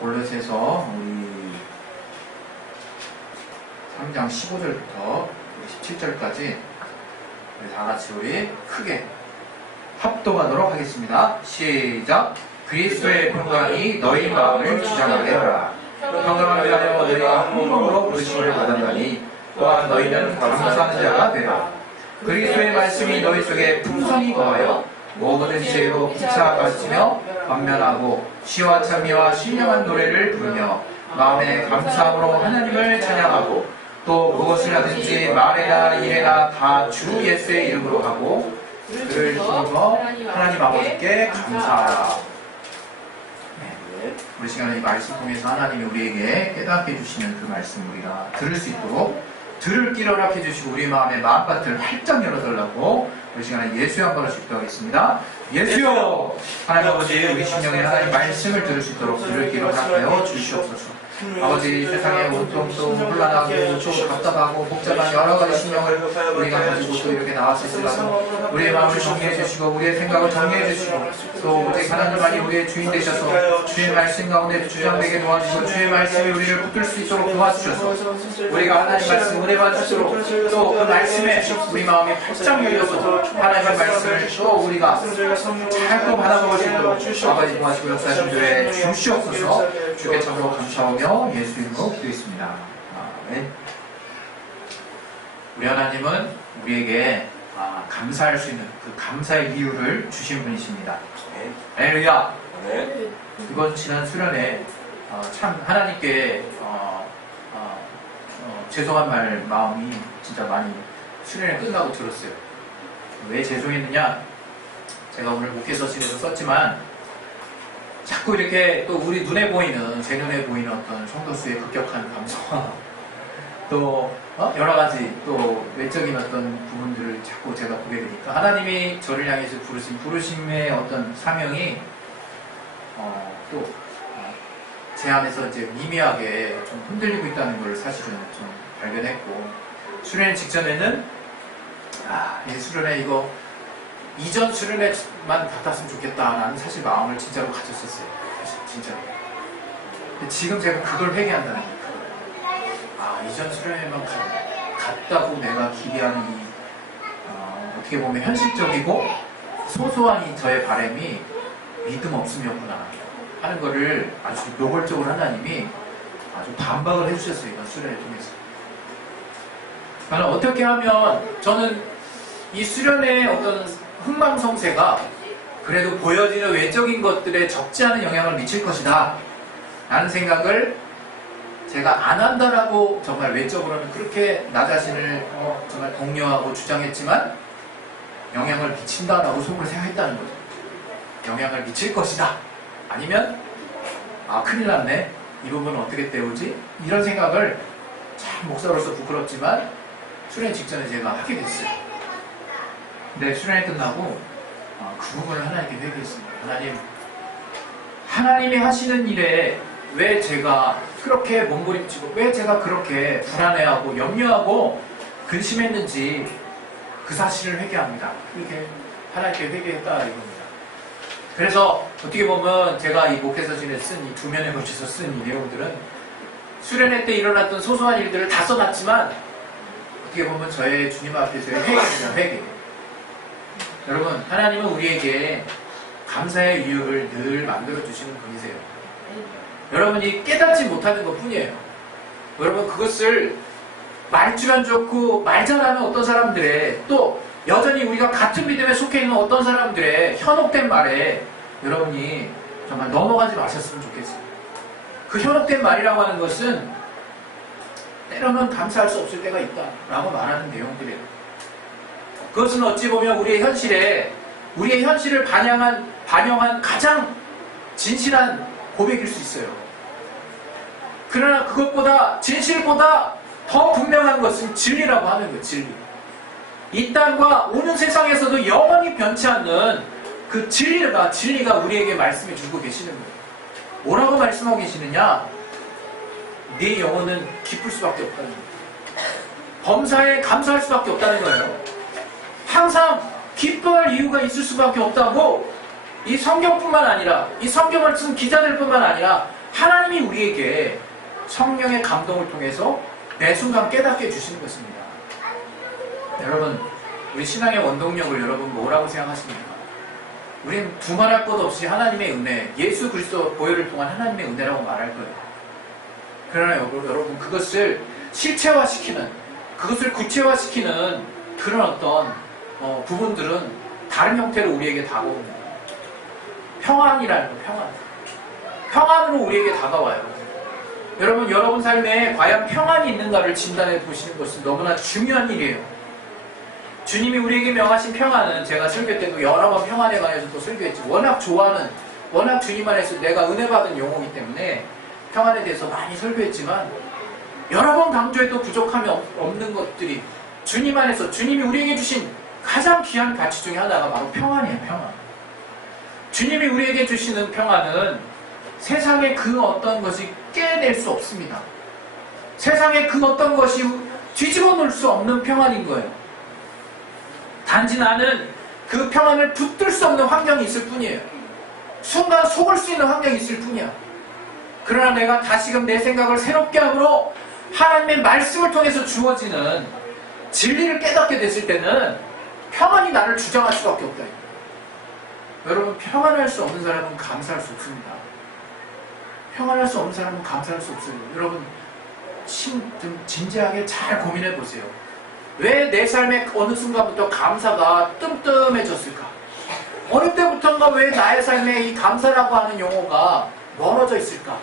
골로새서 우리 3장 15절부터 17절까지 우리 다 같이 우리 크게 합독하도록 하겠습니다. 시작. 그리스도의 평강이 너희 마음을 주장하게 하라. 평강을 위하여 너희가 한 몸으로 부르심을 받았나니 또한 너희는 감사하는 자가 되라. 그리스도의 말씀이 너희 속에 풍성히 거하여 모든 지혜로 피차 가르치며 반면하고 시와 찬미와 신령한 노래를 부르며 마음에 감사함으로 하나님을 찬양하고 또 무엇을 하든지 말에나 일에나 다 주 예수의 이름으로 하고 그를 힘입어 하나님 아버지께 감사하라. 우리 시간에 이 말씀 통해서 하나님이 우리에게 깨닫게 해주시는 그 말씀 우리가 들을 수 있도록 들을 길을 허락해 주시고 우리 마음의 마음밭을 활짝 열어달라고 우리 시간에 예수의 한 번을 기도하겠습니다. 예수여! 하나님 아버지 우리 심령에 하나님 말씀을 들을 수 있도록 들을 길을 허락하여 주시옵소서. 아버지 세상에 온통 또 혼란하고 또 답답하고 복잡한 여러가지 심령을 우리가 가지고 또 이렇게 나왔을지라도 우리의 마음을 정리해 주시고 우리의 생각을 정리해 주시고 또 오직 하나님만이 우리의 주인 되셔서 주의 말씀 가운데 주장되게 도와주시고 주의 말씀이 우리를 붙들 수 있도록 도와주셔서 우리가 하나님 말씀 은혜 받을 수 있도록 또 그 말씀에 우리 마음이 활짝 열려서 하나님의 말씀을 또 우리가 잘 또 받아먹을 수 있도록 아버지 도와주시고 역사하신 주의 주시옵소서. 주께 참으로 감사하며 예수 이름으로 기도했습니다. 아멘. 우리 하나님은 우리에게 감사할 수 있는 그 감사의 이유를 주신 분이십니다. 할렐루야. 이번 지난 수련회 참 하나님께 죄송한 마음이 진짜 많이 수련회 끝나고 들었어요. 왜 죄송했느냐? 제가 오늘 목회서신에서 썼지만 자꾸 이렇게 또 우리 눈에 보이는 제 눈에 보이는 어떤 성도수의 급격한 감소와 또 여러 가지 또 외적인 어떤 부분들을 자꾸 제가 보게 되니까 하나님이 저를 향해서 부르신 부르심의 어떤 사명이 또 제 안에서 이제 미미하게 좀 흔들리고 있다는 걸 사실은 좀 발견했고 수련회 직전에는 이 수련회 이거 이전 수련회만 같았으면 좋겠다라는 사실 마음을 진짜로 가졌었어요. 진짜로. 근데 지금 제가 그걸 회개한다는 거예요. 이전 수련회만 같다고 내가 기대하는 이 어떻게 보면 현실적이고 소소한 이 저의 바람이 믿음 없음이었구나 하는 거를 아주 노골적으로 하나님이 아주 반박을 해주셨어요. 이번 수련회 통해서. 나는 어떻게 하면 저는 이 수련회의 어떤 흥망성쇠가 그래도 보여지는 외적인 것들에 적지 않은 영향을 미칠 것이다 라는 생각을 제가 안 한다라고 정말 외적으로는 그렇게 나 자신을 정말 독려하고 주장했지만 영향을 미친다라고 속으로 생각했다는 거죠. 영향을 미칠 것이다 아니면 큰일 났네 이 부분은 어떻게 때우지? 이런 생각을 참 목사로서 부끄럽지만 수련 직전에 제가 하게 됐어요. 근데 수련이 끝나고 그 부분을 하나님께 회개했습니다. 하나님이 하시는 일에 왜 제가 그렇게 몸부림치고 왜 제가 그렇게 불안해하고 염려하고 근심했는지 그 사실을 회개합니다. 그렇게 하나님께 회개했다 이겁니다. 그래서 어떻게 보면 제가 이 목회서신에 쓴 이 두 면에 걸쳐서 쓴 이 내용들은 수련회 때 일어났던 소소한 일들을 다 써놨지만 어떻게 보면 저의 주님 앞에서의 회개입니다. 회개. 여러분 하나님은 우리에게 감사의 이유를 늘 만들어주시는 분이세요. 여러분이 깨닫지 못하는 것 뿐이에요. 여러분 그것을 말주변 좋고 말 잘하는 어떤 사람들의 또 여전히 우리가 같은 믿음에 속해 있는 어떤 사람들의 현혹된 말에 여러분이 정말 넘어가지 마셨으면 좋겠어요. 그 현혹된 말이라고 하는 것은 때로는 감사할 수 없을 때가 있다 라고 말하는 내용들이에요. 그것은 어찌 보면 우리의 현실을 반영한 가장 진실한 고백일 수 있어요. 그러나 그것보다 진실보다 더 분명한 것은 진리라고 하는 거예요. 진리. 이 땅과 오는 세상에서도 영원히 변치 않는 그 진리가 우리에게 말씀해 주고 계시는 거예요. 뭐라고 말씀하고 계시느냐? 네 영혼은 기쁠 수밖에 없다는 거예요. 범사에 감사할 수밖에 없다는 거예요. 항상 기뻐할 이유가 있을 수밖에 없다고 이 성경뿐만 아니라 이 성경을 쓴 기자들뿐만 아니라 하나님이 우리에게 성령의 감동을 통해서 매 순간 깨닫게 해주시는 것입니다. 여러분, 우리 신앙의 원동력을 여러분 뭐라고 생각하십니까? 우리는 두말할 것 없이 하나님의 은혜, 예수 그리스도 보혈을 통한 하나님의 은혜라고 말할 거예요. 그러나 여러분, 그것을 실체화시키는, 그것을 구체화시키는 그런 어떤 부분들은 다른 형태로 우리에게 다가옵니다. 평안이라는 거, 평안. 평안으로 우리에게 다가와요. 여러분 삶에 과연 평안이 있는가를 진단해 보시는 것은 너무나 중요한 일이에요. 주님이 우리에게 명하신 평안은 제가 설교 때도 여러 번 평안에 관해서 또 설교했지, 워낙 주님 안에서 내가 은혜 받은 용어이기 때문에 평안에 대해서 많이 설교했지만 여러 번 강조해도 부족함이 없는 것들이 주님 안에서 주님이 우리에게 주신 가장 귀한 가치 중에 하나가 바로 평안이에요. 평안. 주님이 우리에게 주시는 평안은 세상의 그 어떤 것이 깨낼 수 없습니다. 세상의 그 어떤 것이 뒤집어 놓을 수 없는 평안인 거예요. 단지 나는 그 평안을 붙들 수 없는 환경이 있을 뿐이에요. 순간 속을 수 있는 환경이 있을 뿐이야. 그러나 내가 다시금 내 생각을 새롭게 함으로 하나님의 말씀을 통해서 주어지는 진리를 깨닫게 됐을 때는 평안이 나를 주장할 수밖에 없다. 여러분, 평안할 수 없는 사람은 감사할 수 없습니다. 평안할 수 없는 사람은 감사할 수 없어요. 여러분, 좀 진지하게 잘 고민해 보세요. 왜 내 삶의 어느 순간부터 감사가 뜸뜸해졌을까? 어느 때부터인가 왜 나의 삶에 이 감사라고 하는 용어가 멀어져 있을까?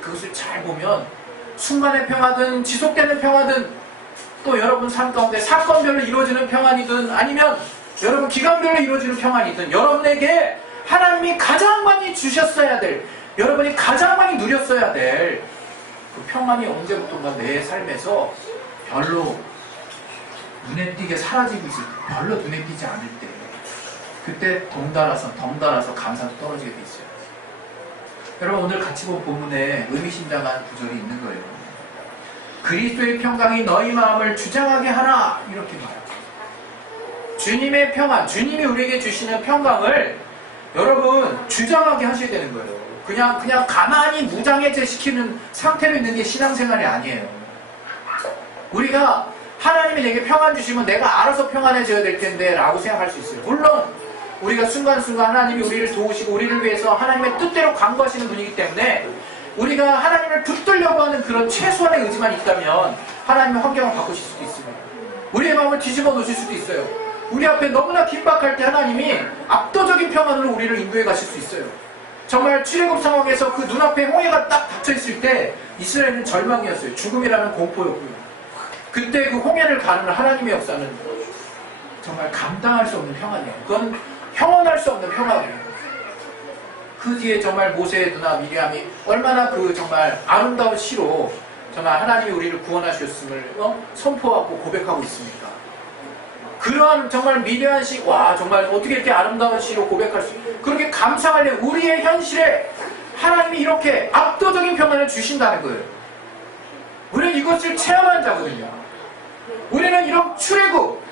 그것을 잘 보면 순간의 평화든 지속되는 평화든 또 여러분 삶 가운데 사건별로 이루어지는 평안이든 아니면 여러분 기간별로 이루어지는 평안이든 여러분에게 하나님이 가장 많이 주셨어야 될, 여러분이 가장 많이 누렸어야 될 그 평안이 언제부턴가 내 삶에서 별로 눈에 띄게 사라지고 있을 때, 별로 눈에 띄지 않을 때, 그때 덩달아서 감사도 떨어지게 돼 있어요. 여러분, 오늘 같이 본 본문에 의미심장한 구절이 있는 거예요. 그리스도의 평강이 너희 마음을 주장하게 하라, 이렇게 말해요. 주님의 평안, 주님이 우리에게 주시는 평강을 여러분 주장하게 하셔야 되는 거예요. 그냥 가만히 무장해제시키는 상태로 있는 게 신앙생활이 아니에요. 우리가 하나님이 내게 평안 주시면 내가 알아서 평안해져야 될 텐데 라고 생각할 수 있어요. 물론 우리가 순간순간 하나님이 우리를 도우시고 우리를 위해서 하나님의 뜻대로 간구하시는 분이기 때문에 우리가 하나님을 붙들려고 하는 그런 최소한의 의지만 있다면 하나님의 환경을 바꾸실 수도 있습니다. 우리의 마음을 뒤집어 놓으실 수도 있어요. 우리 앞에 너무나 긴박할 때 하나님이 압도적인 평안으로 우리를 인도해 가실 수 있어요. 정말 출애굽 상황에서 그 눈앞에 홍해가 딱 닫혀있을 때 이스라엘은 절망이었어요. 죽음이라는 공포였고요. 그때 그 홍해를 가르는 하나님의 역사는 정말 감당할 수 없는 평안이에요. 그건 형언할 수 없는 평안이에요. 그 뒤에 정말 모세의 누나 미리암이 얼마나 그 정말 아름다운 시로 정말 하나님이 우리를 구원하셨음을 선포하고 고백하고 있습니까? 그러한 정말 미려한 시, 와 정말 어떻게 이렇게 아름다운 시로 고백할 수, 그렇게 감상할 때 우리의 현실에 하나님이 이렇게 압도적인 평안을 주신다는 거예요. 우리는 이것을 체험한 자거든요. 우리는 이런 출애굽,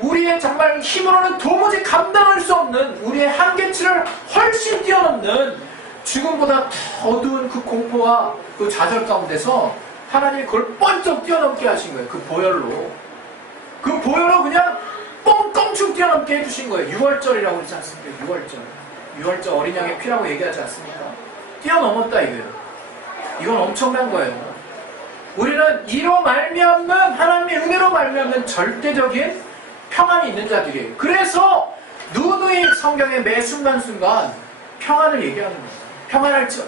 우리의 정말 힘으로는 도무지 감당할 수 없는 우리의 한계치를 훨씬 뛰어넘는 죽음보다 더 어두운 그 공포와 그 좌절 가운데서 하나님이 그걸 번쩍 뛰어넘게 하신 거예요. 그 보혈로. 그 보혈로 그냥 뻥뻥충 뛰어넘게 해주신 거예요. 6월절이라고 그러지 않습니까? 6월절 어린 양의 피라고 얘기하지 않습니까? 뛰어넘었다 이거예요. 이건 엄청난 거예요. 우리는 이로 말미암는 하나님의 은혜로 말미암는 절대적인 평안이 있는 자들이에요. 그래서 누누이 성경의 매 순간순간 평안을 얘기하는 거예요. 평안할지.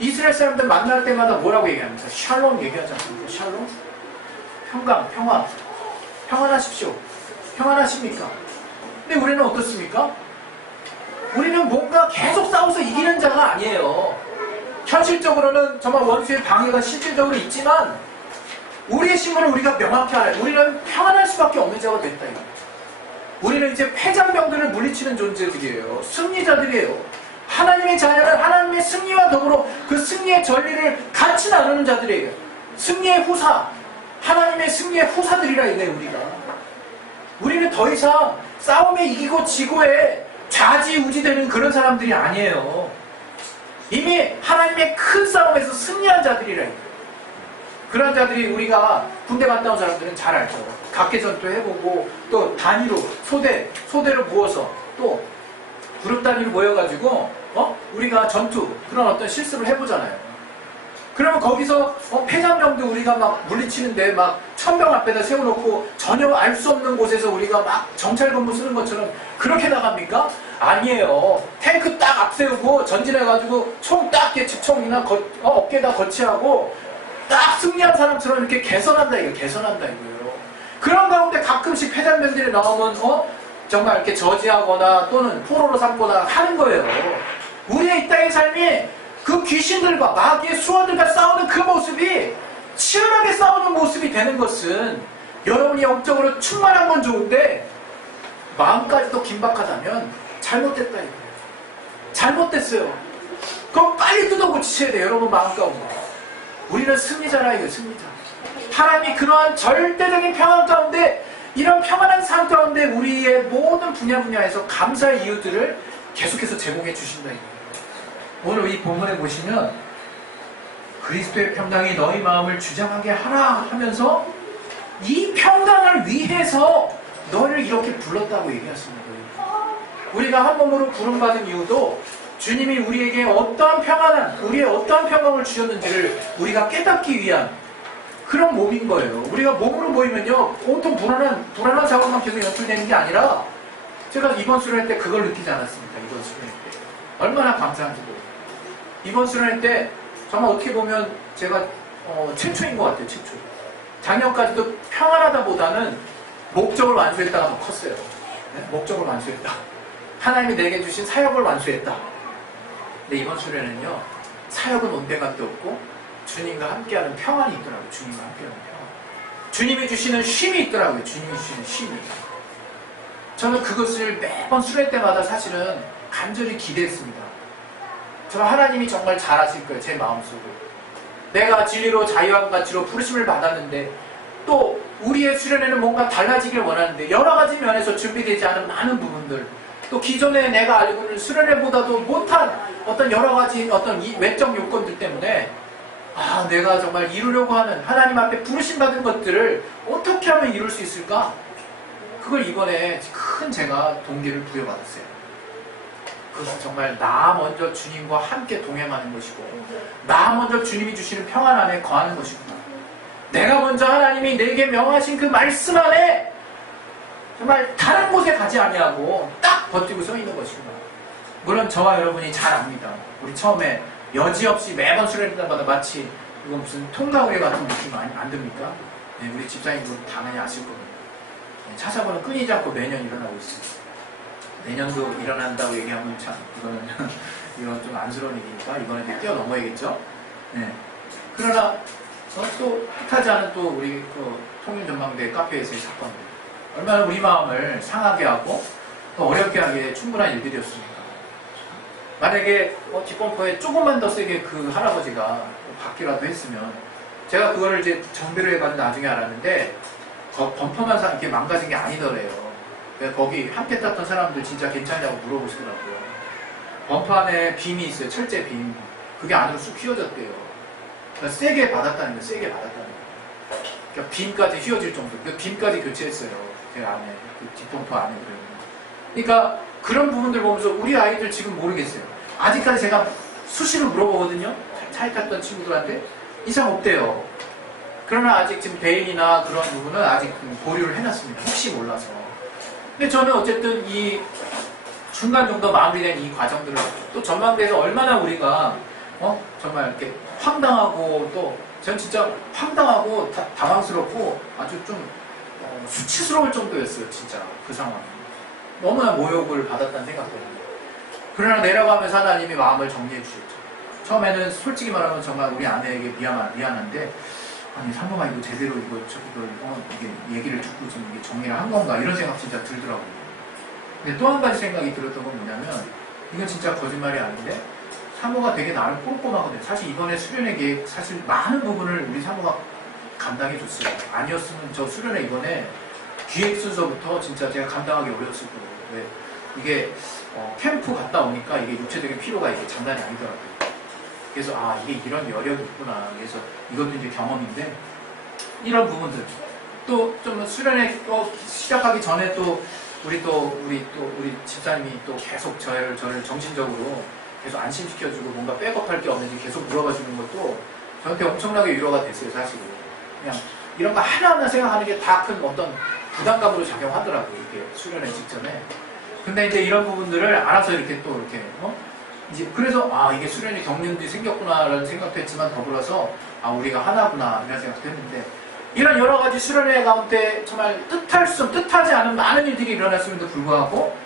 이스라엘 사람들 만날 때마다 뭐라고 얘기합니까? 샬롬 얘기하지 않습니까? 샬롬? 평강, 평화. 평안하십시오. 평안하십니까? 근데 우리는 어떻습니까? 우리는 뭔가 계속 싸워서 이기는 자가 아니에요. 현실적으로는 정말 원수의 방해가 실질적으로 있지만 우리의 신분을 우리가 명확히 알아요. 우리는 평안할 수밖에 없는 자가 됐다. 이거. 우리는 이제 패장병들을 물리치는 존재들이에요. 승리자들이에요. 하나님의 자녀는 하나님의 승리와 더불어 그 승리의 전리를 같이 나누는 자들이에요. 승리의 후사, 하나님의 승리의 후사들이라 이거예요. 우리는 더 이상 싸움에 이기고 지고에 좌지우지되는 그런 사람들이 아니에요. 이미 하나님의 큰 싸움에서 승리한 자들이라. 그런 자들이 우리가 군대 갔다 온 사람들은 잘 알죠. 각계전도 해보고 또 단위로 소대로 모어서 또 그룹 단위로 모여가지고 우리가 전투 그런 어떤 실습을 해보잖아요. 그러면 거기서 폐장병도 우리가 막 물리치는데 막 천병 앞에다 세워놓고 전혀 알 수 없는 곳에서 우리가 막 정찰 근무 쓰는 것처럼 그렇게 나갑니까? 아니에요. 탱크 딱 앞세우고 전진해가지고 총 딱 집총이나 어깨에다 거치하고 딱 승리한 사람처럼 이렇게 개선한다 이거예요. 그런 가운데 가끔씩 폐장병들이 나오면 정말 이렇게 저지하거나 또는 포로로 삼거나 하는 거예요. 우리의 이 땅의 삶이 그 귀신들과 마귀의 수원들과 싸우는 그 모습이 치열하게 싸우는 모습이 되는 것은 여러분이 영적으로 충만한 건 좋은데 마음까지도 긴박하다면 잘못됐다 이거예요. 잘못됐어요. 그럼 빨리 뜯어 고치셔야 돼요. 여러분 마음 가운데. 우리는 승리자라 이거예요. 승리자. 하나님이 그러한 절대적인 평안 가운데 이런 평안한 삶 가운데 우리의 모든 분야에서 감사의 이유들을 계속해서 제공해 주신다 이거예요. 오늘 이 본문에 보시면 그리스도의 평강이 너희 마음을 주장하게 하라 하면서 이 평강을 위해서 너를 이렇게 불렀다고 얘기하시는 거예요. 우리가 한 몸으로 부름받은 이유도 주님이 우리에게 우리의 어떠한 평강을 주셨는지를 우리가 깨닫기 위한 그런 몸인 거예요. 우리가 몸으로 모이면요 온통 불안한 작업만 계속 연출되는 게 아니라 제가 이번 수련회 때 그걸 느끼지 않았습니까? 이번 수련회 때 얼마나 감사한지도. 이번 수련회 때 정말 어떻게 보면 제가 최초인 것 같아요. 최초. 작년까지도 평안하다보다는 목적을 완수했다가 더 컸어요. 네? 목적을 완수했다. 하나님이 내게 주신 사역을 완수했다. 근데 이번 수련회는요 사역은 온데간데 없고 주님과 함께하는 평안이 있더라고요. 주님과 함께하는 평안. 주님이 주시는 쉼이 있더라고요. 주님이 주시는 쉼이. 저는 그것을 매번 수련회 때마다 사실은 간절히 기대했습니다. 저는 하나님이 정말 잘하실 거예요. 제 마음속으로. 내가 진리로 자유한 가치로 부르심을 받았는데 또 우리의 수련회는 뭔가 달라지길 원하는데 여러 가지 면에서 준비되지 않은 많은 부분들 또 기존에 내가 알고 있는 수련회보다도 못한 어떤 여러 가지 어떤 외적 요건들 때문에 내가 정말 이루려고 하는 하나님 앞에 부르심 받은 것들을 어떻게 하면 이룰 수 있을까? 그걸 이번에 큰 제가 동기를 부여받았어요. 그것은 정말 나 먼저 주님과 함께 동행하는 것이고 나 먼저 주님이 주시는 평안 안에 거하는 것이구나. 내가 먼저 하나님이 내게 명하신 그 말씀 안에 정말 다른 곳에 가지 아니하고 딱 버티고 서 있는 것이구나. 물론 저와 여러분이 잘 압니다. 우리 처음에 여지없이 매번 수련회 때마다 마치 이건 무슨 통과의례 같은 느낌 안 듭니까? 네, 우리 집사님도 당연히 아실 겁니다. 네, 차사고는 끊이지 않고 매년 일어나고 있습니다. 내년도 일어난다고 얘기하면 참 이건 좀 안쓰러운 일이니까 이번에 뛰어넘어야겠죠. 네. 그러나 또 뜻하지 않은 또 우리 통일전망대 카페에서의 사건들 얼마나 우리 마음을 상하게 하고 또 어렵게 하기에 충분한 일들이었습니까? 만약에 뒷범퍼에 조금만 더 세게 그 할아버지가 받기라도 했으면 제가 그거를 이제 정비를 해가지고 나중에 알았는데 범퍼만 이렇게 망가진 게 아니더래요. 거기 함께 탔던 사람들 진짜 괜찮냐고 물어보시더라고요. 범퍼 안에 빔이 있어요. 철제 빔. 그게 안으로 쑥 휘어졌대요. 그러니까 세게 받았다는 거예요. 세게 받았다는 거예요. 그러니까 빔까지 휘어질 정도. 그 빔까지 교체했어요. 제 안에. 그 뒷범퍼 안에. 그러니까 그런 부분들 보면서 우리 아이들 지금 모르겠어요. 아직까지 제가 수시로 물어보거든요. 차에 탔던 친구들한테. 이상 없대요. 그러나 아직 지금 배인이나 그런 부분은 아직 보류를 해놨습니다. 혹시 몰라서. 근데 저는 어쨌든 이 중간 정도 마무리된 이 과정들을 또 전망대에서 얼마나 우리가 정말 이렇게 황당하고 또 전 진짜 황당하고 당황스럽고 아주 좀 수치스러울 정도였어요. 진짜 그 상황이 너무나 모욕을 받았다는 생각이 들어요. 그러나 내려가면서 하나님이 마음을 정리해 주셨죠. 처음에는 솔직히 말하면 정말 우리 아내에게 미안한데 아니 사모가 이거 제대로 이게 얘기를 듣고 좀 이게 정리를 한 건가 이런 생각 진짜 들더라고요. 근데 또 한 가지 생각이 들었던 건 뭐냐면 이건 진짜 거짓말이 아닌데 사모가 되게 나를 꼼꼼하거든요. 사실 이번에 수련회 계획 사실 많은 부분을 우리 사모가 감당해 줬어요. 아니었으면 저 수련회 이번에 기획 순서부터 진짜 제가 감당하기 어려웠을 거예요. 왜? 이게 캠프 갔다 오니까 이게 육체적인 피로가 이게 장난이 아니더라고요. 그래서 이게 이런 여력이 있구나. 그래서 이것도 이제 경험인데 이런 부분들 또 좀 수련회 시작하기 전에 또 우리 집사님이 또 계속 저를 정신적으로 계속 안심시켜주고 뭔가 백업할 게 없는지 계속 물어봐 주는 것도 저한테 엄청나게 위로가 됐어요. 사실은 그냥 이런 거 하나하나 생각하는 게 다 큰 어떤 부담감으로 작용하더라고요. 이렇게 수련회 직전에. 근데 이제 이런 부분들을 알아서 이렇게 또 이렇게 이제 그래서 이게 수련회 경륜들이 생겼구나라는 생각도 했지만 더불어서 우리가 하나구나 이런 생각도 했는데 이런 여러 가지 수련회 가운데 정말 뜻하지 않은 많은 일들이 일어났음에도 불구하고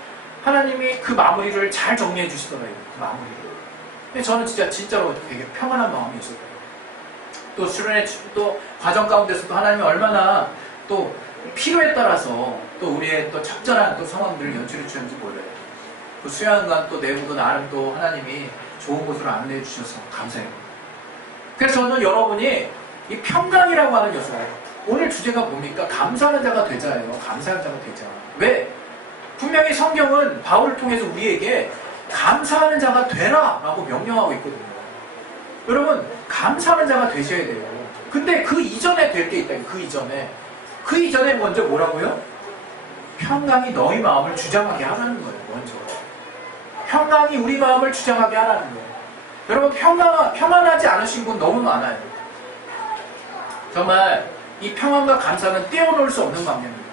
하나님이 그 마무리를 잘 정리해 주시더라고요. 그 마무리를. 근데 저는 진짜로 되게 평안한 마음이 있었어요. 또 수련회 또 과정 가운데서도 하나님이 얼마나 또 필요에 따라서 또 우리의 또 적절한 또 상황들을 연출해 주셨는지 몰라요. 그 수양관 또 내부도 나름 또 하나님이 좋은 곳으로 안내해 주셔서 감사해요. 그래서 저는 여러분이 이 평강이라고 하는 요소, 오늘 주제가 뭡니까? 감사하는 자가 되자예요. 감사하는 자가 되자. 왜? 분명히 성경은 바울을 통해서 우리에게 감사하는 자가 되라 라고 명령하고 있거든요. 여러분 감사하는 자가 되셔야 돼요. 근데 그 이전에 될 게 있다. 그 이전에 먼저 뭐라고요? 평강이 너희 마음을 주장하게 하라는 거예요. 먼저 평강이 우리 마음을 주장하게 하라는 거예요. 여러분 평안하지 않으신 분 너무 많아요. 정말 이 평안과 감사는 떼어놓을 수 없는 관계입니다.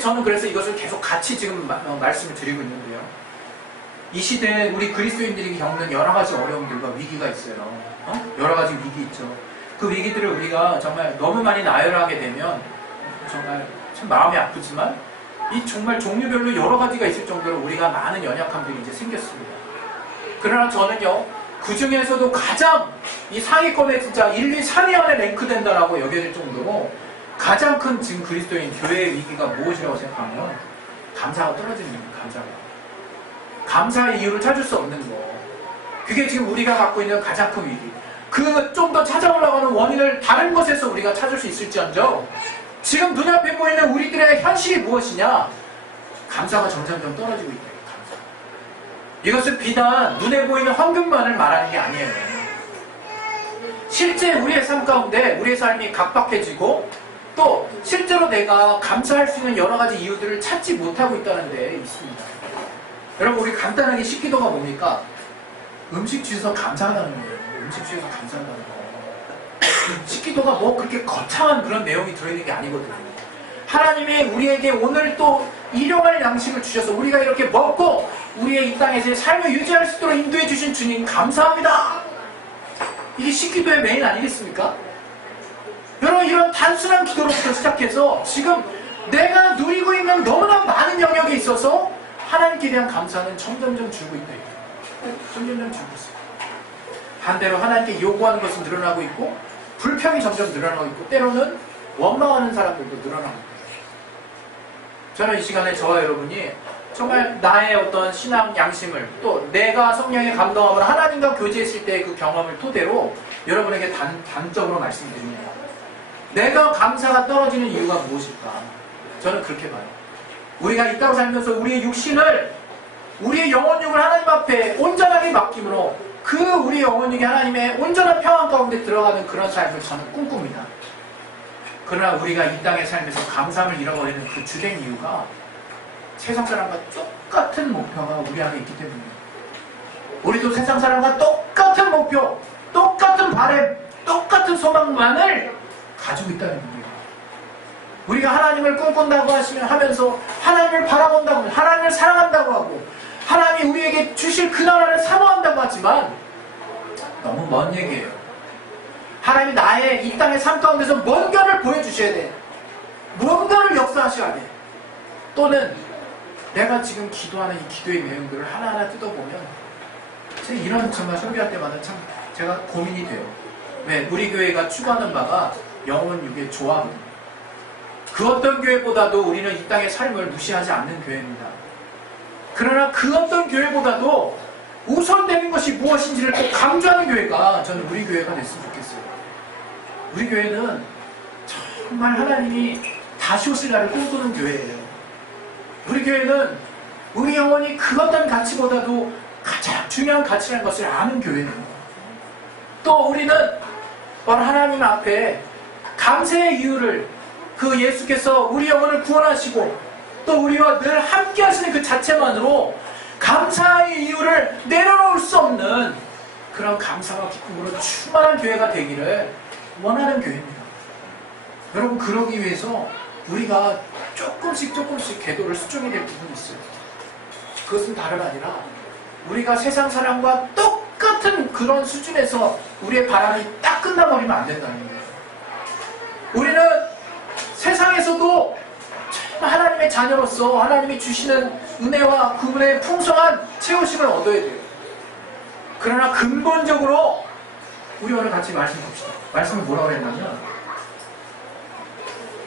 저는 그래서 이것을 계속 같이 지금 말씀을 드리고 있는데요. 이 시대에 우리 그리스도인들이 겪는 여러 가지 어려움들과 위기가 있어요. 여러 가지 위기 있죠. 그 위기들을 우리가 정말 너무 많이 나열하게 되면 정말 참 마음이 아프지만 이 정말 종류별로 여러 가지가 있을 정도로 우리가 많은 연약함들이 이제 생겼습니다. 그러나 저는요, 그 중에서도 가장 이 상위권에 진짜 1, 2, 3위 안에 랭크된다라고 여겨질 정도로 가장 큰 지금 그리스도인 교회의 위기가 무엇이라고 생각하면 감사가 떨어지는 겁니다. 감사의 이유를 찾을 수 없는 거. 그게 지금 우리가 갖고 있는 가장 큰 위기. 그 좀 더 찾아올라가는 원인을 다른 것에서 우리가 찾을 수 있을지언정 지금 눈앞에 보이는 우리들의 현실이 무엇이냐? 감사가 점점점 떨어지고 있다. 감사. 이것은 비단 눈에 보이는 황금만을 말하는 게 아니에요. 실제 우리의 삶 가운데 우리의 삶이 각박해지고 또 실제로 내가 감사할 수 있는 여러 가지 이유들을 찾지 못하고 있다는 데 있습니다. 여러분 우리 간단하게 식기도가 뭡니까? 음식 주셔서 감사하다는 거예요. 음식 주셔서 감사하다는 거예요. 식기도가 뭐 그렇게 거창한 그런 내용이 들어있는 게 아니거든요. 하나님이 우리에게 오늘 또 일용할 양식을 주셔서 우리가 이렇게 먹고 우리의 이 땅에서의 삶을 유지할 수 있도록 인도해 주신 주님 감사합니다. 이게 식기도의 메인 아니겠습니까? 여러분 이런 단순한 기도로부터 시작해서 지금 내가 누리고 있는 너무나 많은 영역에 있어서 하나님께 대한 감사는 점점점 줄고 있다. 점점점 줄고 있어요. 반대로 하나님께 요구하는 것은 늘어나고 있고 불평이 점점 늘어나고 있고 때로는 원망하는 사람들도 늘어나고 있고 저는 이 시간에 저와 여러분이 정말 나의 어떤 신앙 양심을 또 내가 성령의 감동함을 하나님과 교제했을 때의 그 경험을 토대로 여러분에게 단적으로 말씀드립니다. 내가 감사가 떨어지는 이유가 무엇일까? 저는 그렇게 봐요. 우리가 이 땅 살면서 우리의 육신을 우리의 영혼육을 하나님 앞에 온전하게 맡김으로 그 우리 영혼육이 하나님의 온전한 평안 가운데 들어가는 그런 삶을 저는 꿈꿉니다. 그러나 우리가 이 땅의 삶에서 감사함을 잃어버리는 그 주된 이유가 세상 사람과 똑같은 목표가 우리 안에 있기 때문입니다. 우리도 세상 사람과 똑같은 목표, 똑같은 바람, 똑같은 소망만을 가지고 있다는 거예요. 우리가 하나님을 꿈꾼다고 하면서 하나님을 바라본다고 하나님을 사랑한다고 하고 하나님이 우리에게 주실 그 나라를 사모한다고 하지만 너무 먼 얘기예요. 하나님이 나의 이 땅의 삶 가운데서 뭔가를 보여주셔야 돼. 뭔가를 역사하셔야 돼. 또는 내가 지금 기도하는 이 기도의 내용들을 하나하나 뜯어보면 제가 이런 정말 설교할 때마다 참 제가 고민이 돼요. 왜? 우리 교회가 추구하는 바가 영혼 육의 조화입니다. 그 어떤 교회보다도 우리는 이 땅의 삶을 무시하지 않는 교회입니다. 그러나 그 어떤 교회보다도 우선되는 것이 무엇인지를 꼭 강조하는 교회가 저는 우리 교회가 됐으면 좋겠어요. 우리 교회는 정말 하나님이 다시 오실 날을 꿈꾸는 교회예요. 우리 교회는 우리 영혼이 그 어떤 가치보다도 가장 중요한 가치라는 것을 아는 교회예요. 또 우리는 바로 하나님 앞에 감사의 이유를 그 예수께서 우리 영혼을 구원하시고 또 우리와 늘 함께 하시는 그 자체만으로 감사의 이유를 내려놓을 수 없는 그런 감사와 기쁨으로 충만한 교회가 되기를 원하는 교회입니다. 여러분, 그러기 위해서 우리가 조금씩 궤도를 수정해야 될 부분이 있어요. 그것은 다름 아니라 우리가 세상 사람과 똑같은 그런 수준에서 우리의 바람이 딱 끝나버리면 안 된다는 거예요. 우리는 세상에서도 하나님의 자녀로서 하나님이 주시는 은혜와 그분의 풍성한 채우심을 얻어야 돼요. 그러나 근본적으로 우리 오늘 같이 말씀 봅시다. 말씀을 뭐라고 했냐면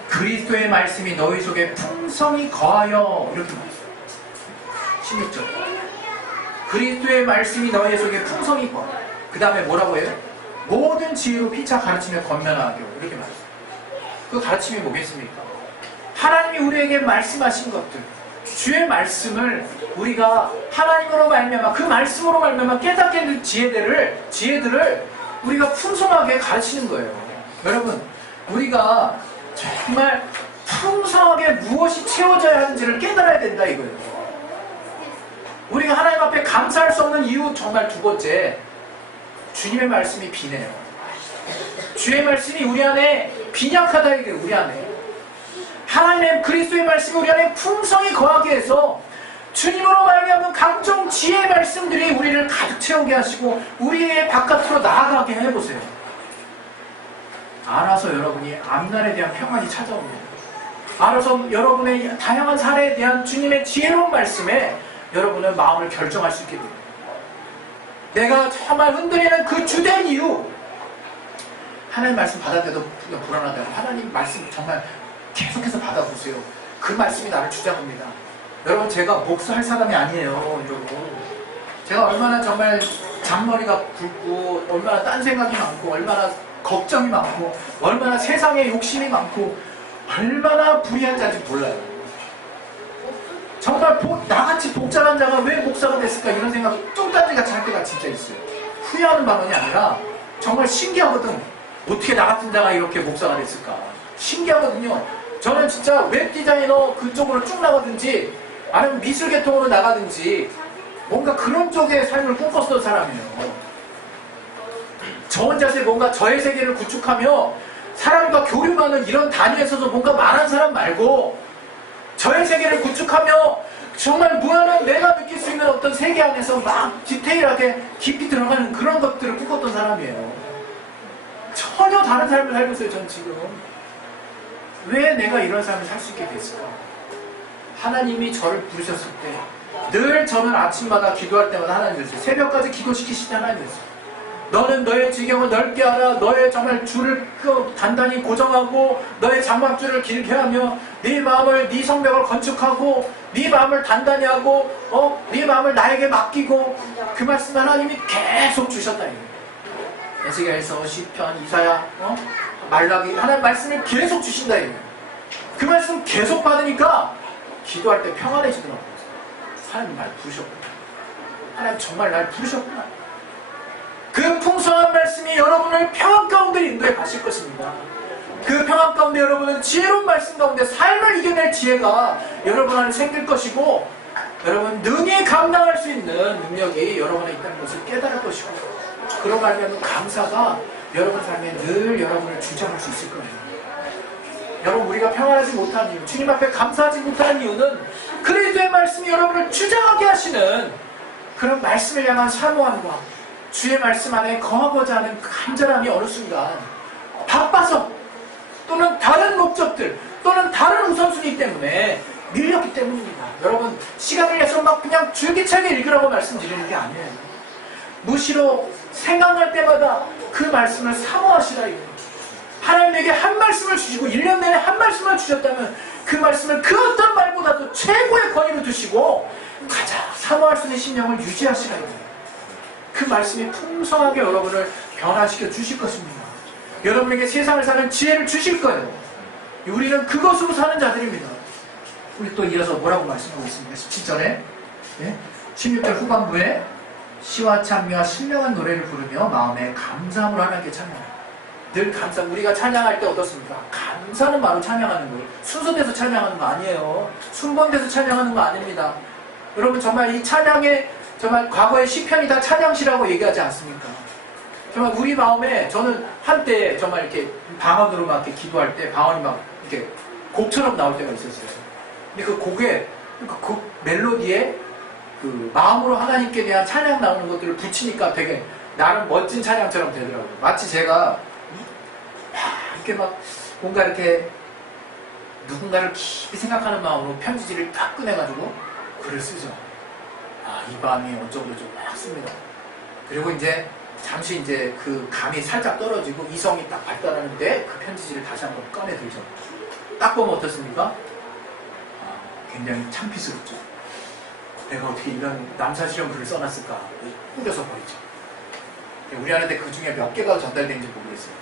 그리스도의 말씀이 너희 속에 풍성히 거하여, 이렇게 말했어요. 16절. 그리스도의 말씀이 너희 속에 풍성히 거하여. 그 다음에 뭐라고 해요? 모든 지혜로 피차 가르치며 권면하여, 이렇게 말했어요. 그 가르침이 뭐겠습니까? 하나님이 우리에게 말씀하신 것들, 주의 말씀을 우리가 하나님으로 말미암아 그 말씀으로 말미암아 깨닫게 된 지혜들을 우리가 풍성하게 가르치는 거예요. 여러분, 우리가 정말 풍성하게 무엇이 채워져야 하는지를 깨달아야 된다 이거예요. 우리가 하나님 앞에 감사할 수 없는 이유 정말 두 번째, 주님의 말씀이 비네요. 주의 말씀이 우리 안에 빈약하다 이거예요. 우리 안에 하나님의 그리스도의 말씀이 우리 안에 풍성히 거하게 해서 주님으로 말미암은 각종 지혜의 말씀들이 우리를 가득 채우게 하시고 우리의 바깥으로 나아가게 해보세요. 알아서 여러분이 앞날에 대한 평안이 찾아옵니다. 알아서 여러분의 다양한 사례에 대한 주님의 지혜로운 말씀에 여러분은 마음을 결정할 수 있게 됩니다. 내가 정말 흔들리는 그 주된 이유, 하나님 말씀 받을 때도 불안하다고 하나님 말씀 정말 계속해서 받아보세요. 그 말씀이 나를 주장합니다. 여러분, 제가 목수할 사람이 아니에요. 여러분, 제가 얼마나 정말 잔머리가 굵고 얼마나 딴 생각이 많고 얼마나 걱정이 많고 얼마나 세상에 욕심이 많고 얼마나 불의한 자인지 몰라요. 정말 나같이 복잡한 자가 왜 목사가 됐을까 이런 생각 뚱딴지같이 할 때가 진짜 있어요. 후회하는 방언이 아니라 정말 신기하거든. 어떻게 나 같은 자가 이렇게 목사가 됐을까 신기하거든요. 저는 진짜 웹 디자이너 그쪽으로 쭉 나가든지 아니면 미술 계통으로 나가든지 뭔가 그런 쪽의 삶을 꿈꿨던 사람이에요. 저 혼자서 뭔가 저의 세계를 구축하며 사람과 교류하는 이런 단위에서도 뭔가 말한 사람 말고 저의 세계를 구축하며 정말 무한한 내가 느낄 수 있는 어떤 세계 안에서 막 디테일하게 깊이 들어가는 그런 것들을 꿈꿨던 사람이에요. 전혀 다른 삶을 살고 있어요. 전 지금 왜 내가 이런 삶을 살 수 있게 됐을까? 하나님이 저를 부르셨을 때 늘 저는 아침마다 기도할 때마다 하나님이었어요. 새벽까지 기도시키시는 하나님이었어요. 너는 너의 지경을 넓게 하라. 너의 정말 줄을 단단히 고정하고 너의 장막줄을 길게 하며 네 마음을, 네 성벽을 건축하고 네 마음을 단단히 하고 네 마음을 나에게 맡기고, 그 말씀 하나님이 계속 주셨다. 에스겔서, 시편, 이사야, 말라기, 하나님 말씀을 계속 주신다. 그 말씀 계속 받으니까 기도할 때 평안해지더라고요. 하나님 날 부르셨구나. 하나님 정말 날 부르셨구나. 그 풍성한 말씀이 여러분을 평안 가운데 인도해 가실 것입니다. 그 평안 가운데 여러분은 지혜로운 말씀 가운데 삶을 이겨낼 지혜가 여러분 안에 생길 것이고, 여러분 능히 감당할 수 있는 능력이 여러분에 있다는 것을 깨달을 것이고, 그런 말하면 감사가 여러분 삶에 늘 여러분을 주장할 수 있을 거예요. 여러분, 우리가 평안하지 못한 이유, 주님 앞에 감사하지 못하는 이유는 그리스도의 말씀이 여러분을 주장하게 하시는 그런 말씀을 향한 사모함과 주의 말씀 안에 거하고자 하는 간절함이 어느 순간 바빠서 또는 다른 목적들 또는 다른 우선순위 때문에 밀렸기 때문입니다. 여러분, 시간을 내서 막 그냥 줄기차게 읽으라고 말씀드리는 게 아니에요. 무시로 생각날 때마다 그 말씀을 사모하시라 이거예요. 하나님에게 한 말씀을 주시고 1년 내내 한 말씀을 주셨다면 그 말씀을 그 어떤 말보다도 최고의 권위로 두시고 가장 사모할 수 있는 심령을 유지하시라 이거예요. 그 말씀이 풍성하게 여러분을 변화시켜 주실 것입니다. 여러분에게 세상을 사는 지혜를 주실 거예요. 우리는 그것으로 사는 자들입니다. 우리 또 이어서 뭐라고 말씀하고 있습니까? 17절에 16절 후반부에 시와 찬미와 신명한 노래를 부르며 마음에 감사함으로 하나님께 찬양합니다. 늘 감사. 우리가 찬양할 때 어떻습니까? 감사는 바로 찬양하는 거예요. 순서돼서 찬양하는 거 아니에요. 순번돼서 찬양하는 거 아닙니다. 여러분 정말 이 찬양에 정말 과거의 시편이 다 찬양시라고 얘기하지 않습니까? 정말 우리 마음에 저는 한때 정말 이렇게 방언으로 막 이렇게 기도할 때 방언이 막 이렇게 곡처럼 나올 때가 있었어요. 근데 그 곡에 그 멜로디에 그 마음으로 하나님께 대한 찬양 나오는 것들을 붙이니까 되게 나름 멋진 찬양처럼 되더라고요. 마치 제가 이렇게 막 뭔가 이렇게 누군가를 깊이 생각하는 마음으로 편지지를 딱 꺼내가지고 글을 쓰죠. 이 밤이 어쩌고저쩌고 막 씁니다. 그리고 이제 잠시 이제 그 감이 살짝 떨어지고 이성이 딱 발달하는데 그 편지지를 다시 한번 꺼내들죠. 딱 보면 어떻습니까? 굉장히 창피스럽죠. 내가 어떻게 이런 남사시험 글을 써놨을까? 뿌려서 버리죠. 우리 안에 그 중에 몇 개가 전달되는지 모르겠어요.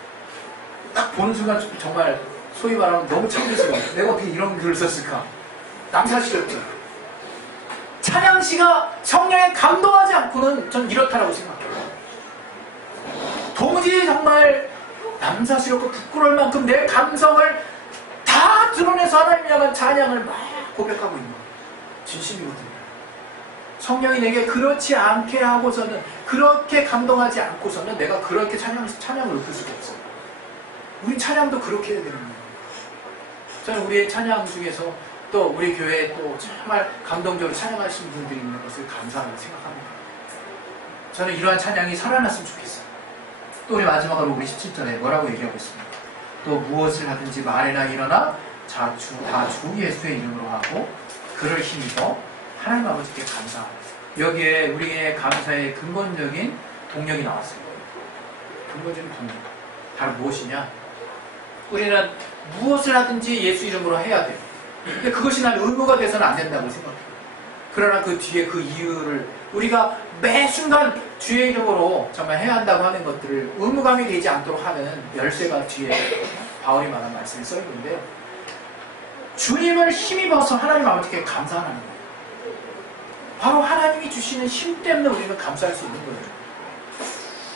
딱 보는 순간 정말 소위 말하면 너무 창피스러워요. 내가 어떻게 이런 글을 썼을까? 남사시였죠. 찬양시가 성령에 감동하지 않고는 전 이렇다라고 생각해요. 도무지 정말 남사스럽고 부끄러울 만큼 내 감성을 다 드러내서 하나님 향한 찬양을 막 고백하고 있는 진심이거든요. 성령이 내게 그렇지 않게 하고서는, 그렇게 감동하지 않고서는 내가 그렇게 찬양을 읊을 수가 없어요. 우리 찬양도 그렇게 해야 되는 거예요. 저는 우리의 찬양 중에서 또 우리 교회에 또 정말 감동적으로 찬양하시는 분들이 있는 것을 감사하게 생각합니다. 저는 이러한 찬양이 살아났으면 좋겠어요. 또 우리 마지막으로 우리 17절에 뭐라고 얘기하고 있습니까? 또 무엇을 하든지 말이나 일어나 다 주 예수의 이름으로 하고 그를 힘입어 하나님 아버지께 감사하고. 여기에 우리의 감사의 근본적인 동력이 나왔어요. 근본적인 동력. 바로 무엇이냐? 우리는 무엇을 하든지 예수 이름으로 해야 돼요. 근데 그것이 난 의무가 돼서는 안 된다고 생각해요. 그러나 그 뒤에 그 이유를 우리가 매 순간 주의 이름으로 정말 해야 한다고 하는 것들을 의무감이 되지 않도록 하는 열쇠가 뒤에 바울이 말한 말씀에 써 있는데요. 주님을 힘입어서 하나님 아버지께 감사하는 거예요. 바로 하나님이 주시는 힘 때문에 우리는 감사할 수 있는 거예요.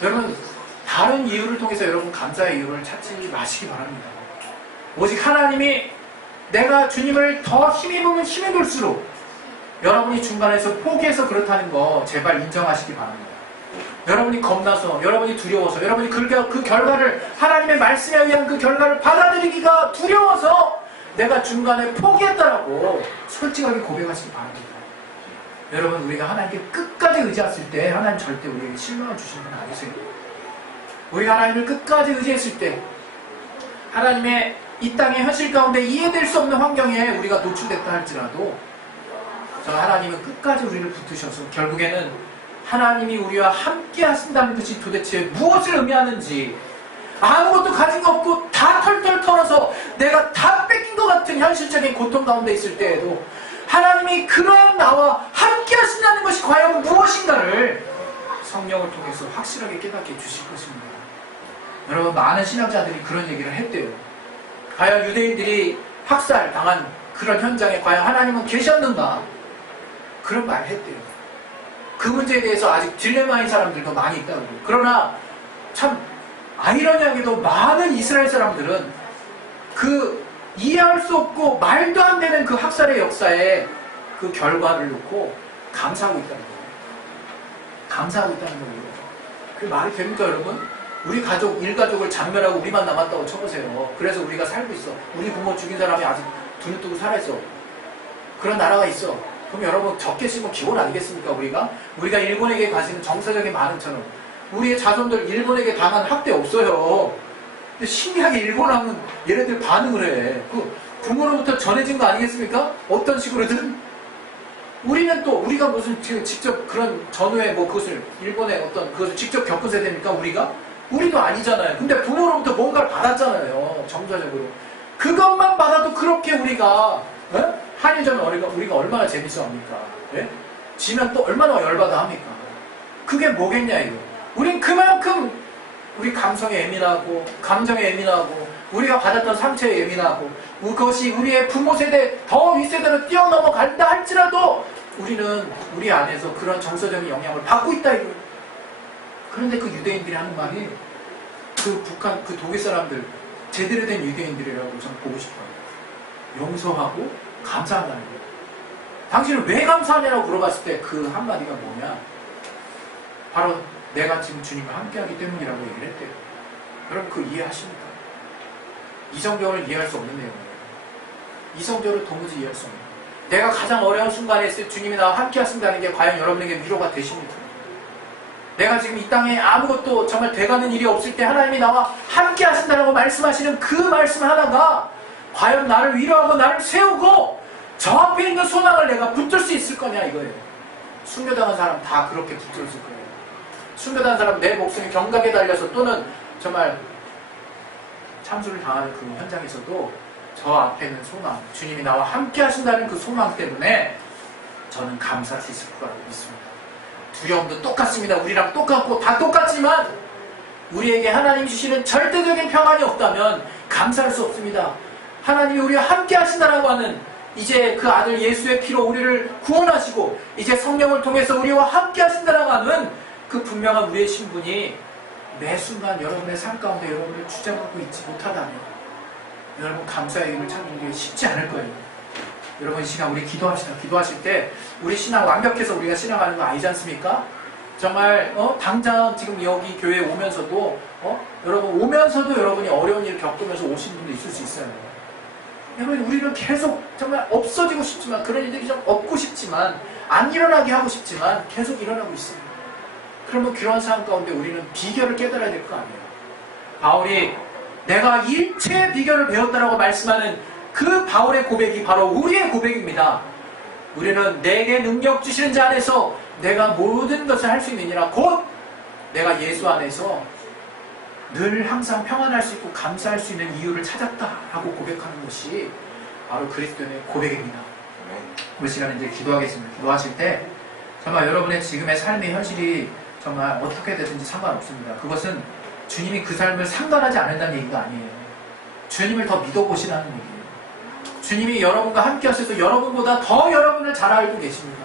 여러분, 다른 이유를 통해서 여러분 감사의 이유를 찾지 마시기 바랍니다. 오직 하나님이 내가 주님을 더 힘입으면 힘입을수록 여러분이 중간에서 포기해서 그렇다는 거 제발 인정하시기 바랍니다. 여러분이 겁나서, 여러분이 두려워서, 여러분이 그 결과를, 하나님의 말씀에 의한 그 결과를 받아들이기가 두려워서 내가 중간에 포기했다라고 솔직하게 고백하시기 바랍니다. 여러분, 우리가 하나님께 끝까지 의지했을 때 하나님 절대 우리에게 실망을 주시는 건 아니세요. 우리가 하나님을 끝까지 의지했을 때 하나님의 이 땅의 현실 가운데 이해될 수 없는 환경에 우리가 노출됐다 할지라도 하나님은 끝까지 우리를 붙드셔서 결국에는 하나님이 우리와 함께 하신다는 것이 도대체 무엇을 의미하는지, 아무것도 가진 거 없고 다 털털 털어서 내가 다 뺏긴 것 같은 현실적인 고통 가운데 있을 때에도 하나님이 그런 나와 함께 하신다는 것이 과연 무엇인가를 성령을 통해서 확실하게 깨닫게 주실 것입니다. 여러분, 많은 신학자들이 그런 얘기를 했대요. 과연 유대인들이 학살당한 그런 현장에 과연 하나님은 계셨는가? 그런 말을 했대요. 그 문제에 대해서 아직 딜레마인 사람들도 많이 있다고. 그러나 참 아이러니하게도 많은 이스라엘 사람들은 그 이해할 수 없고 말도 안 되는 그 학살의 역사에 그 결과를 놓고 감사하고 있다는 거예요. 감사하고 있다는 거예요. 그 말이 됩니까, 여러분? 우리 가족, 일가족을 잔멸하고 우리만 남았다고 쳐보세요. 그래서 우리가 살고 있어. 우리 부모 죽인 사람이 아직 눈을 뜨고 살아있어. 그런 나라가 있어. 그럼 여러분, 적게 쓰면 기본 아니겠습니까? 우리가 일본에게 가지는 정서적인 반응처럼 우리의 자손들 일본에게 당한 학대 없어요. 근데 신기하게 일본 하면 얘네들 반응을 해. 그 부모로부터 전해진 거 아니겠습니까? 어떤 식으로든. 우리는 또 우리가 무슨 직접 그런 전후에 뭐 그것을 일본의 어떤 그것을 직접 겪은 세대입니까? 우리도 아니잖아요. 근데 부모로부터 뭔가를 받았잖아요. 정서적으로. 그것만 받아도 그렇게 우리가 한일전 우리가 얼마나 재밌어 합니까? 예? 지면 또 얼마나 열받아 합니까? 그게 뭐겠냐 이거. 우린 그만큼 우리 감성에 예민하고 감정에 예민하고 우리가 받았던 상처에 예민하고 그것이 우리의 부모 세대 더 윗세대로 뛰어넘어간다 할지라도 우리는 우리 안에서 그런 정서적인 영향을 받고 있다 이거예요. 그런데 그 유대인들이 하는 말이 그 북한, 그 독일 사람들 제대로 된 유대인들이라고 저는 보고 싶어요. 용서하고 감사한다는 거예요. 당신은 왜 감사하냐고 물어봤을 때 그 한마디가 뭐냐? 바로 내가 지금 주님과 함께하기 때문이라고 얘기를 했대요. 여러분 그 이해하십니까? 이성적으로 이해할 수 없는 내용이에요. 이성적으로 도무지 이해할 수 없는. 내가 가장 어려운 순간에 있을 때 주님이 나와 함께 하신다는 게 과연 여러분에게 위로가 되십니까? 내가 지금 이 땅에 아무것도 정말 돼가는 일이 없을 때 하나님이 나와 함께 하신다고 말씀하시는 그 말씀 하나가 과연 나를 위로하고 나를 세우고 저 앞에 있는 소망을 내가 붙들 수 있을 거냐 이거예요. 순교당한 사람 다 그렇게 붙들었을 거예요. 순교당한 사람 내 목숨이 경각에 달려서 또는 정말 참수를 당하는 그 현장에서도 저 앞에는 소망, 주님이 나와 함께 하신다는 그 소망 때문에 저는 감사할 수 있을 거라고 믿습니다. 두려움도 똑같습니다. 우리랑 똑같고 다 똑같지만 우리에게 하나님이 주시는 절대적인 평안이 없다면 감사할 수 없습니다. 하나님이 우리와 함께 하신다라고 하는 이제 그 아들 예수의 피로 우리를 구원하시고 이제 성령을 통해서 우리와 함께 하신다라고 하는 그 분명한 우리의 신분이 매 순간 여러분의 삶 가운데 여러분을 주장하고 있지 못하다면 여러분 감사의 힘을 찾는 게 쉽지 않을 거예요. 여러분 이 시간 우리 기도합시다. 기도하실 때 우리 신앙 완벽해서 우리가 신앙하는 거 아니지 않습니까? 정말 당장 지금 여기 교회에 오면서도 여러분 오면서도 여러분이 어려운 일을 겪으면서 오신 분도 있을 수 있어요. 여러분 우리는 계속 정말 없어지고 싶지만 그런 일들이 좀 없고 싶지만 안 일어나게 하고 싶지만 계속 일어나고 있어요. 그러면 그런 상황 가운데 우리는 비결을 깨달아야 될 거 아니에요. 바울이 내가 일체의 비결을 배웠다라고 말씀하는 그 바울의 고백이 바로 우리의 고백입니다. 우리는 내게 능력 주시는 자 안에서 내가 모든 것을 할 수 있느니라. 곧 내가 예수 안에서 늘 항상 평안할 수 있고 감사할 수 있는 이유를 찾았다라고 고백하는 것이 바로 그리스도인의 고백입니다. 우리 시간에 이제 기도하겠습니다. 기도하실 때 정말 여러분의 지금의 삶의 현실이 정말 어떻게 되든지 상관없습니다. 그것은 주님이 그 삶을 상관하지 않는다는 얘기가 아니에요. 주님을 더 믿어보시라는 얘기예요. 주님이 여러분과 함께 하셔서 여러분보다 더 여러분을 잘 알고 계십니다.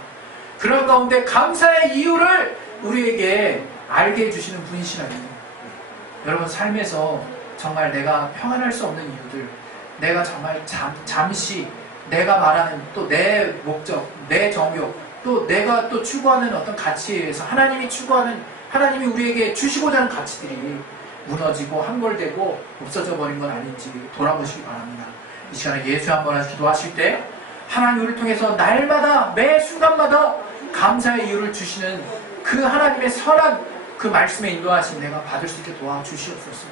그런 가운데 감사의 이유를 우리에게 알게 해주시는 분이시라니. 여러분 삶에서 정말 내가 평안할 수 없는 이유들, 내가 정말 잠시 내가 말하는 또 내 목적, 내 정욕, 또 내가 또 추구하는 어떤 가치에 의해서 하나님이 추구하는, 하나님이 우리에게 주시고자 하는 가치들이 무너지고 함몰되고 없어져 버린 건 아닌지 돌아보시기 바랍니다. 이 시간에 예수 한번 기도하실 때 하나님 우리를 통해서 날마다 매 순간마다 감사의 이유를 주시는 그 하나님의 선한 그 말씀에 인도하신 내가 받을 수 있게 도와주시옵소서.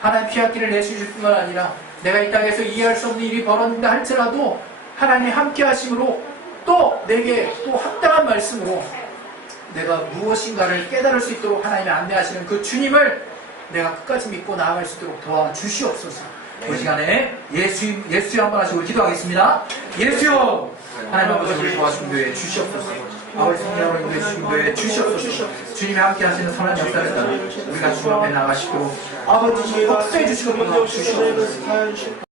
하나님 피할 길을 내주실 뿐만 아니라 내가 이 땅에서 이해할 수 없는 일이 벌어진다 할지라도 하나님의 함께 하심으로 또 내게 또 합당한 말씀으로 내가 무엇인가를 깨달을 수 있도록 하나님이 안내하시는 그 주님을 내가 끝까지 믿고 나아갈 수 있도록 도와주시옵소서. 그 시간에 예수여 한번 하시고 기도하겠습니다. 예수여, 하나님 아버지 우리 도와준교회 주시옵소서. 아버지 성령으로 인도해 주신 교회 주시옵소서. 주님이 함께 하시는 선한 역사를 따라 우리가 주님 앞에 나가시도록 아버지 역사해 주시고 도와주시옵소서.